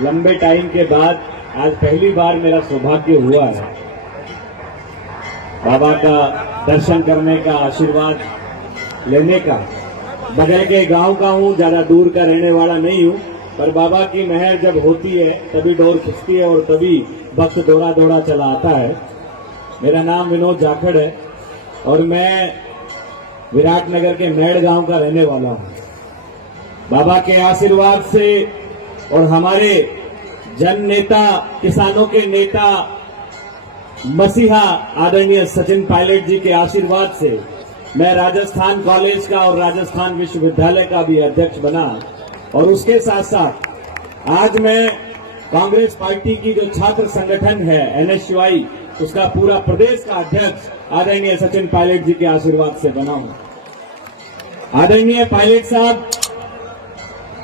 लंबे टाइम के बाद आज पहली बार मेरा सौभाग्य हुआ है बाबा का दर्शन करने का, आशीर्वाद लेने का। बगल के गांव का हूं, ज्यादा दूर का रहने वाला नहीं हूं, पर बाबा की मेहर जब होती है तभी डोर खिंचती है और तभी वक्त दौड़ा दौड़ा चला आता है। मेरा नाम विनोद जाखड़ है और मैं विराटनगर के मेड़ गांव का रहने वाला हूं। बाबा के आशीर्वाद से और हमारे जन नेता, किसानों के नेता, मसीहा आदरणीय सचिन पायलट जी के आशीर्वाद से मैं राजस्थान कॉलेज का और राजस्थान विश्वविद्यालय का भी अध्यक्ष बना और उसके साथ साथ आज मैं कांग्रेस पार्टी की जो छात्र संगठन है NSUI, उसका पूरा प्रदेश का अध्यक्ष आदरणीय सचिन पायलट जी के आशीर्वाद से बना हूं। आदरणीय पायलट साहब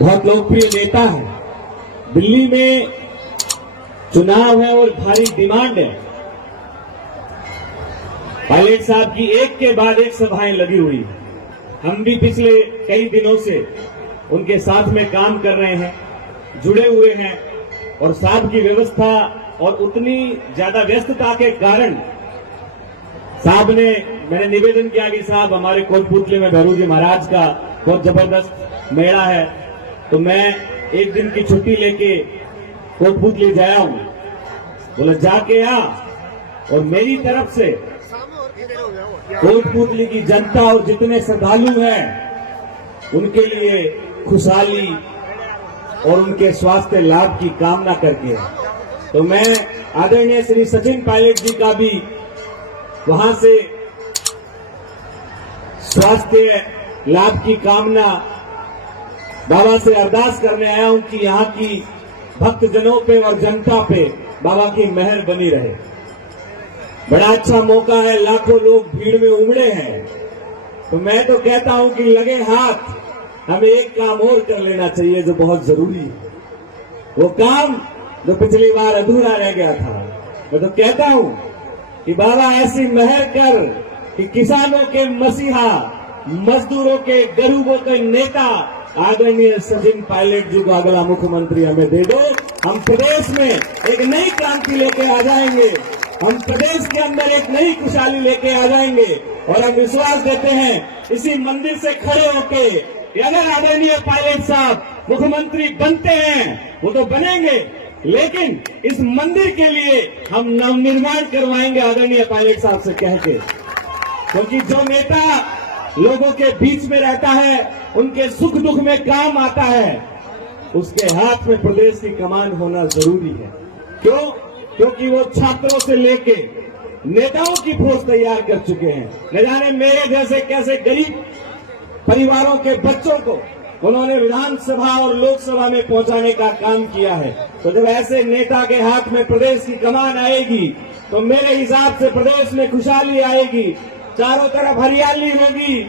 बहुत लोकप्रिय नेता है। दिल्ली में चुनाव है और भारी डिमांड है। पायलट साहब की एक के बाद एक सभाएं लगी हुई है। हम भी पिछले कई दिनों से उनके साथ में काम कर रहे हैं, जुड़े हुए हैं और साहब की व्यवस्था और उतनी ज्यादा व्यस्तता के कारण साहब ने, मैंने निवेदन किया कि साहब हमारे कोटपुतली में भैरू जी महाराज का बहुत जबरदस्त मेला है, तो मैं एक दिन की छुट्टी लेके कोटपुतली जाया हूं। बोला जाके आ, और मेरी तरफ से कोटपुतली की जनता और जितने श्रद्धालु हैं उनके लिए खुशहाली और उनके स्वास्थ्य लाभ की कामना करके, तो मैं आदरणीय श्री सचिन पायलट जी का भी वहां से स्वास्थ्य लाभ की कामना बाबा से अरदास करने आया हूं कि यहाँ की भक्तजनों पे और जनता पे बाबा की मेहर बनी रहे। बड़ा अच्छा मौका है, लाखों लोग भीड़ में उमड़े हैं, तो मैं तो कहता हूं कि लगे हाथ हमें एक काम और कर लेना चाहिए जो बहुत जरूरी है, वो काम जो पिछली बार अधूरा रह गया था। मैं तो कहता हूं कि बाबा ऐसी मेहर कर कि किसानों के मसीहा, मजदूरों के, गरीबों के नेता आदरणीय सचिन पायलट जी को अगला मुख्यमंत्री हमें दे दो। हम प्रदेश में एक नई क्रांति लेके आ जाएंगे, हम प्रदेश के अंदर एक नई खुशहाली लेके आ जाएंगे और हम विश्वास देते हैं इसी मंदिर से खड़े होके कि अगर आदरणीय पायलट साहब मुख्यमंत्री बनते हैं, वो तो बनेंगे, लेकिन इस मंदिर के लिए हम नवनिर्माण करवाएंगे आदरणीय पायलट साहब से कह के, क्योंकि जो नेता लोगों के बीच में रहता है, उनके सुख दुख में काम आता है, उसके हाथ में प्रदेश की कमान होना जरूरी है। क्यों? क्योंकि वो छात्रों से लेके नेताओं की फौज तैयार कर चुके हैं। न जाने मेरे जैसे कैसे गरीब परिवारों के बच्चों को उन्होंने विधानसभा और लोकसभा में पहुंचाने का काम किया है। तो जब ऐसे नेता के हाथ में प्रदेश की कमान आएगी तो मेरे हिसाब से प्रदेश में खुशहाली आएगी, चारों तरफ हरियाली होगी,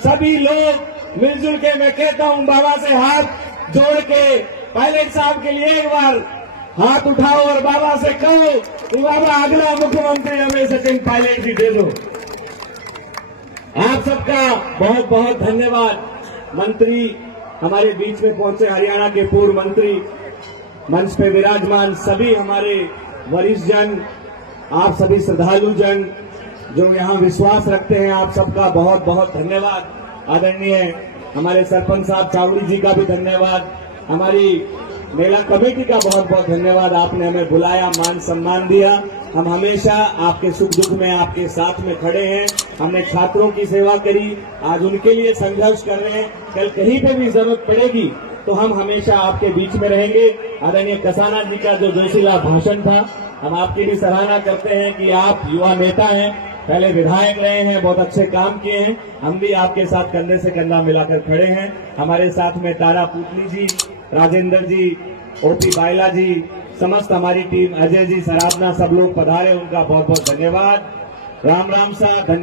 सभी लोग मिलजुल के, मैं कहता हूं बाबा से हाथ जोड़ के पायलट साहब के लिए एक बार हाथ उठाओ और बाबा से कहो कि बाबा अगला मुख्यमंत्री हमें सचिन पायलट जी दे दो। आप सबका बहुत बहुत धन्यवाद। मंत्री हमारे बीच में पहुंचे, हरियाणा के पूर्व मंत्री, मंच पे विराजमान सभी हमारे वरिष्ठ जन, आप सभी श्रद्धालु जन जो यहाँ विश्वास रखते हैं, आप सबका बहुत बहुत धन्यवाद। आदरणीय हमारे सरपंच साहब चावड़ी जी का भी धन्यवाद, हमारी मेला कमेटी का बहुत बहुत धन्यवाद। आपने हमें बुलाया, मान सम्मान दिया। हम हमेशा आपके सुख दुख में आपके साथ में खड़े हैं। हमने छात्रों की सेवा करी, आज उनके लिए संघर्ष कर रहे हैं, कल कहीं पे भी जरूरत पड़ेगी तो हम हमेशा आपके बीच में रहेंगे। आदरणीय कसाना जी का जो जोशीला भाषण था, हम आपकी भी सराहना करते हैं कि आप युवा नेता हैं, पहले विधायक रहे हैं, बहुत अच्छे काम किए हैं। हम भी आपके साथ कंधे से कंधा मिलाकर खड़े हैं। हमारे साथ में तारा पुतली जी, राजेंद्र जी, ओपी बायला जी, समस्त हमारी टीम, अजय जी, सराबना, सब लोग पधारे, उनका बहुत बहुत धन्यवाद। राम राम सा।